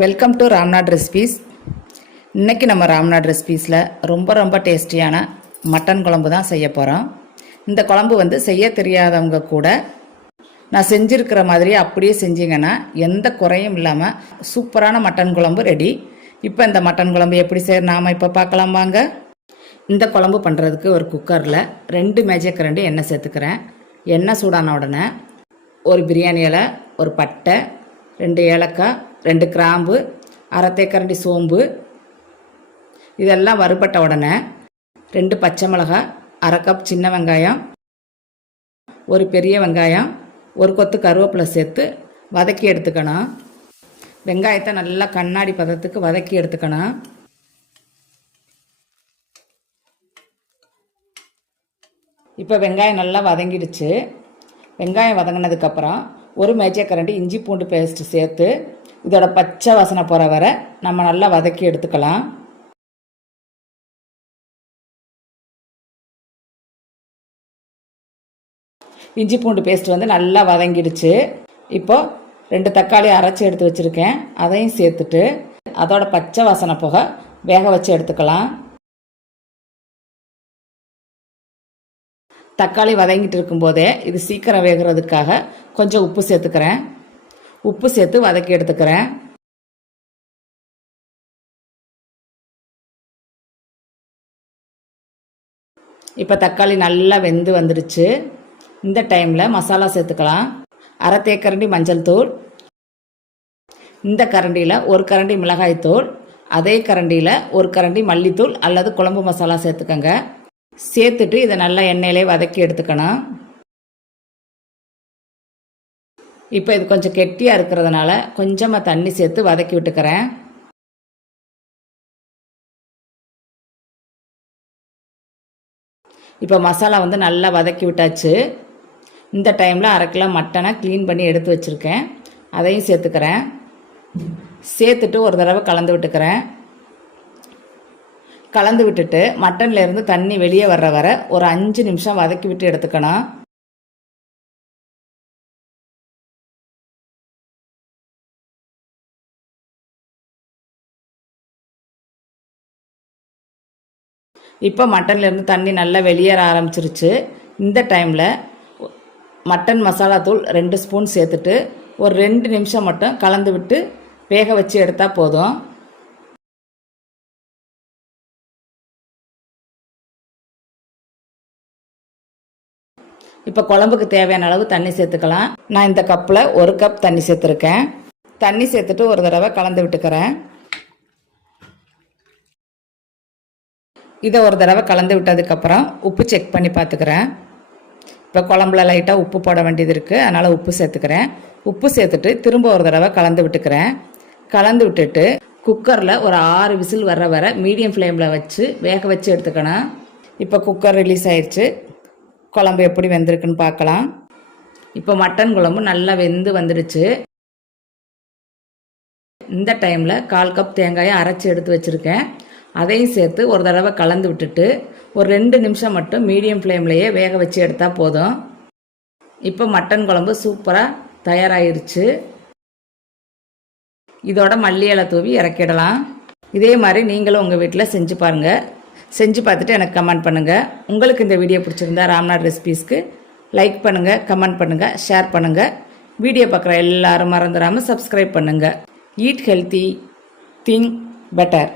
Welcome to Ramnad recipes. இன்றைக்கி நம்ம ராம்நாட் ரெசிபீஸில் ரொம்ப டேஸ்டியான மட்டன் குழம்பு தான் செய்ய போகிறோம். இந்த குழம்பு செய்ய தெரியாதவங்க கூட நான் செஞ்சுருக்கிற மாதிரி அப்படியே செஞ்சிங்கன்னா எந்த குறையும் இல்லாமல் சூப்பரான மட்டன் குழம்பு ரெடி. இப்போ இந்த மட்டன் குழம்பு எப்படி செய்ய நாம் இப்போ பார்க்கலாம் வாங்க. இந்த குழம்பு பண்ணுறதுக்கு ஒரு குக்கரில் 2 மேஜைக்கரண்டி எண்ணெய் சேர்த்துக்கிறேன். எண்ணெய் சூடான உடனே ஒரு பிரியாணி இலை, ஒரு பட்டை, 2 ஏலக்காய், 2 கிராம்பு, அரை தேக்கரண்டி சோம்பு, இதெல்லாம் வறுபட்ட உடனே 2 பச்சை மிளகாய், அரை கப் சின்ன வெங்காயம், ஒரு பெரிய வெங்காயம், ஒரு கொத்து கருவேப்பிலை சேர்த்து வதக்கி எடுத்துக்கணும். வெங்காயத்தை நல்லா கண்ணாடி பதத்துக்கு வதக்கி எடுத்துக்கணும். இப்போ வெங்காயம் நல்லா வதங்கிடுச்சு. வெங்காயம் வதங்கினதுக்கப்புறம் ஒரு மேஜைக்கரண்டி இஞ்சி பூண்டு பேஸ்ட்டு சேர்த்து இதோட பச்சை வாசனை போகிற வரை நம்ம நல்லா வதக்கி எடுத்துக்கலாம். இஞ்சி பூண்டு பேஸ்ட் நல்லா வதங்கிடுச்சு. இப்போது 2 தக்காளி அரைச்சி எடுத்து வச்சுருக்கேன், அதையும் சேர்த்துட்டு அதோட பச்சை வாசனை போக வேக வச்சு எடுத்துக்கலாம். தக்காளி வதங்கிட்டு இருக்கும்போதே இது சீக்கிரம் வேகிறதுக்காக கொஞ்சம் உப்பு சேர்த்துக்கிறேன். உப்பு சேர்த்து வதக்கி எடுத்துக்கிறேன். இப்போ தக்காளி நல்லா வெந்து வந்துடுச்சு. இந்த டைமில் மசாலா சேர்த்துக்கலாம். அரை தேக்கரண்டி மஞ்சள் தூள், இந்த கரண்டியில் ஒரு கரண்டி மிளகாய் தூள், அதே கரண்டியில் ஒரு கரண்டி மல்லித்தூள் அல்லது குழம்பு மசாலா சேர்த்துக்கங்க. சேர்த்துட்டு இதை நல்லா எண்ணெயிலே வதக்கி எடுத்துக்கணும். இப்போ இது கொஞ்சம் கெட்டியாக இருக்கிறதுனால கொஞ்சமாக தண்ணி சேர்த்து வதக்கி விட்டுக்கிறேன். இப்போ மசாலா நல்லா வதக்கி விட்டாச்சு. இந்த டைமில் அரை கிலோ மட்டனை க்ளீன் பண்ணி எடுத்து வச்சுருக்கேன், அதையும் சேர்த்துக்கிறேன். சேர்த்துட்டு ஒரு தடவை கலந்து விட்டுக்கிறேன். கலந்து விட்டுட்டு மட்டன்லேருந்து தண்ணி வெளியே வர்ற வரை ஒரு 5 நிமிஷம் வதக்கி விட்டு எடுத்துக்கணும். இப்போ மட்டன்லேருந்து தண்ணி நல்லா வெளியேற ஆரம்பிச்சிருச்சு. இந்த டைமில் மட்டன் மசாலா தூள் 2 ஸ்பூன் சேர்த்துட்டு ஒரு 2 நிமிஷம் மட்டும் கலந்து விட்டு வேக வச்சு எடுத்தால் போதும். இப்போ குழம்புக்கு தேவையான அளவு தண்ணி சேர்த்துக்கலாம். நான் இந்த கப்பில் 1 கப் தண்ணி சேர்த்துருக்கேன். தண்ணி சேர்த்துட்டு ஒரு தடவை கலந்து விட்டுக்கிறேன். இதை ஒரு தடவை கலந்து விட்டதுக்கப்புறம் உப்பு செக் பண்ணி பார்த்துக்கிறேன். இப்போ குழம்புல லைட்டாக உப்பு போட வேண்டியது இருக்குது, அதனால் உப்பு சேர்த்துக்கிறேன். உப்பு சேர்த்துட்டு திரும்ப ஒரு தடவை கலந்து விட்டுக்கிறேன். கலந்து விட்டுட்டு குக்கரில் ஒரு 6 விசில் வர வர மீடியம் ஃப்ளேமில் வச்சு வேக வச்சு எடுத்துக்கணும். இப்போ குக்கர் ரிலீஸ் ஆயிடுச்சு. குழம்பு எப்படி வெந்திருக்குன்னு பார்க்கலாம். இப்போ மட்டன் குழம்பு நல்லா வெந்து வந்துடுச்சு. இந்த டைமில் 1/4 கப் தேங்காயை அரைச்சி எடுத்து வச்சுருக்கேன், அதையும் சேர்த்து ஒரு தடவை கலந்து விட்டுட்டு ஒரு 2 நிமிஷம் மட்டும் மீடியம் ஃப்ளேம்லேயே வேக வச்சு எடுத்தால் போதும். இப்போ மட்டன் குழம்பு சூப்பராக தயாராகிருச்சு. இதோட மல்லி இலை தூவி இறக்கிடலாம். இதே மாதிரி நீங்களும் உங்கள் வீட்டில் செஞ்சு பாருங்கள். செஞ்சு பார்த்துட்டு எனக்கு கமெண்ட் பண்ணுங்கள். உங்களுக்கு இந்த வீடியோ பிடிச்சிருந்தா ராம்நாட் ரெசிபீஸ்க்கு லைக் பண்ணுங்கள், கமெண்ட் பண்ணுங்கள், ஷேர் பண்ணுங்கள். வீடியோ பார்க்குற எல்லாரும் மறந்துடாமல் சப்ஸ்கிரைப் பண்ணுங்கள். Eat healthy, think better.